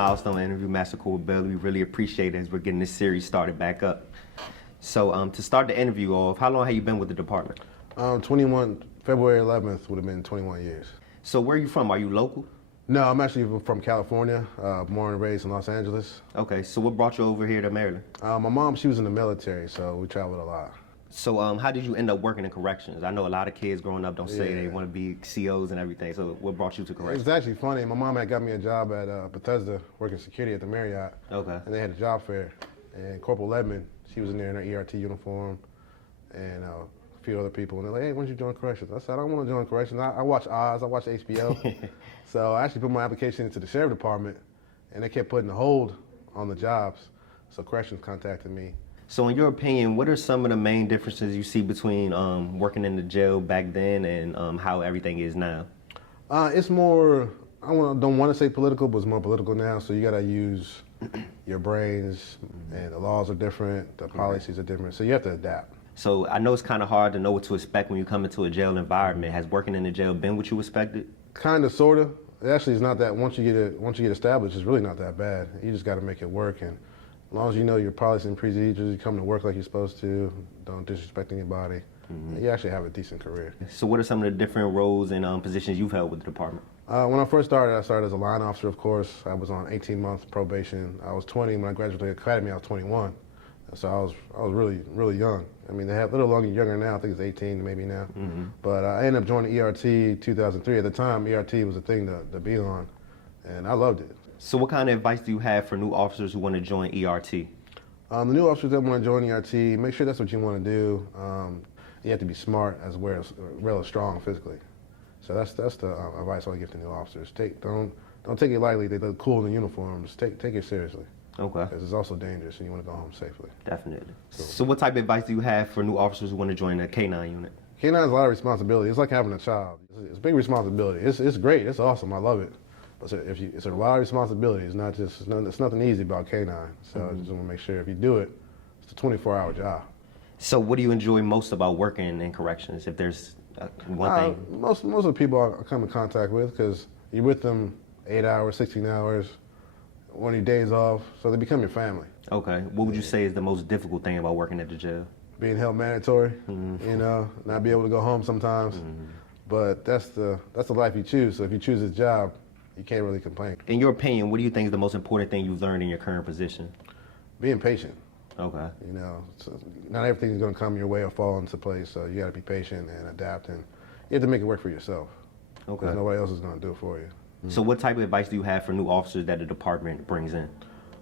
Milestone interview, Master Corporal Bailey. We really appreciate it as we're getting this series started back up. So to start the interview off, how long have you been with the department? 21, February 11th would have been 21 years. So where are you from? Are you local? No, I'm actually from California, born and raised in Los Angeles. Okay, so what brought you over here to Maryland? My mom, she was in the military, so we traveled a lot. So how did you end up working in corrections? I know a lot of kids growing up don't say they want to be COs and everything, so what brought you to corrections? It's actually funny. My mom had got me a job at Bethesda, working security at the Marriott. Okay. And they had a job fair. And Corporal Ledman, she was in there in her ERT uniform, and a few other people. And they're like, hey, why don't you join corrections? I said, I don't want to join corrections. I watch Oz, I watch MCpl. So I actually put my application into the sheriff department, and they kept putting a hold on the jobs. So corrections contacted me. So in your opinion, what are some of the main differences you see between working in the jail back then and how everything is now? It's more, don't want to say political, but it's more political now. So you got to use your brains, and the laws are different, the policies are different, so you have to adapt. So I know it's kind of hard to know what to expect when you come into a jail environment. Has working in the jail been what you expected? Kind of, sort of. It actually is not that, once you get established, it's really not that bad. You just got to make it work, and as long as you know your policies and procedures, you come to work like you're supposed to, don't disrespect anybody, you actually have a decent career. So what are some of the different roles and positions you've held with the department? When I first started, I started as a line officer, of course. I was on 18-month probation. I was 20 when I graduated the academy. I was 21. So I was really, really young. I mean, they have a little younger now. I think it's 18 maybe now. But I ended up joining ERT 2003. At the time, ERT was a thing to be on, and I loved it. So what kind of advice do you have for new officers who want to join ERT? The new officers that want to join ERT, make sure that's what you want to do. You have to be smart as well as strong physically. So that's the advice I would give to new officers. Don't take it lightly. They look cool in the uniforms. Take it seriously. Okay. Because it's also dangerous, and you want to go home safely. Definitely. So what type of advice do you have for new officers who want to join the K-9 unit? K-9 is a lot of responsibility. It's like having a child. It's a big responsibility. It's great. It's awesome. I love it. But it's a lot of responsibility. It's nothing easy about K-9. So I just want to make sure if you do it, it's a 24-hour job. So what do you enjoy most about working in corrections? If there's one thing. Most of the people I come in contact with, because you're with them 8 hours, 16 hours, one of your days off, so they become your family. Okay. What would you say is the most difficult thing about working at the jail? Being held mandatory, you know, not be able to go home sometimes. But that's the life you choose. So if you choose this job, you can't really complain. In your opinion, what do you think is the most important thing you've learned in your current position? Being patient. Okay. You know, so not everything's going to come your way or fall into place, so you got to be patient and adapt, and you have to make it work for yourself. Okay. Because nobody else is going to do it for you. So what type of advice do you have for new officers that the department brings in?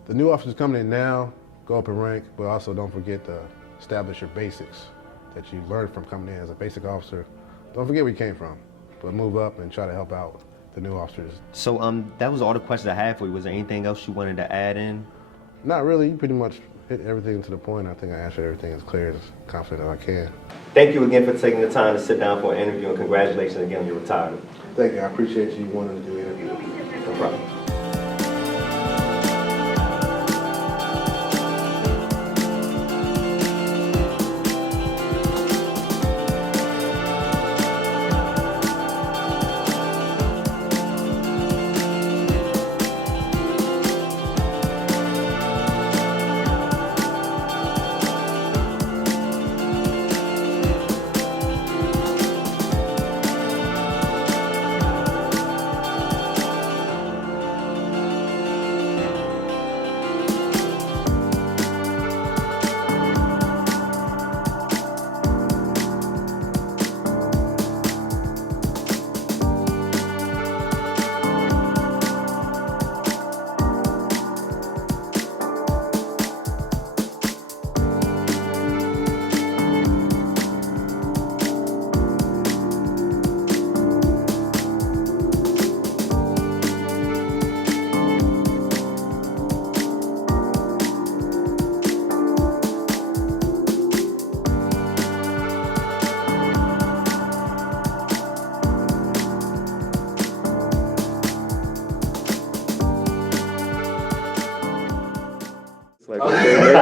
The new officers coming in now, go up in rank, but also don't forget to establish your basics that you learned from coming in as a basic officer. Don't forget where you came from, but move up and try to help out the new officers. So that was all the questions I had for you. Was there anything else you wanted to add in? Not really. You pretty much hit everything to the point. I think I answered everything as clear and as confident as I can. Thank you again for taking the time to sit down for an interview, and congratulations again on your retirement. Thank you. I appreciate you wanting to do an interview. No problem.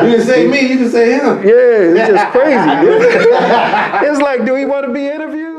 You didn't say me, you just say him. Yeah, it's just crazy. It's like, do we want to be interviewed?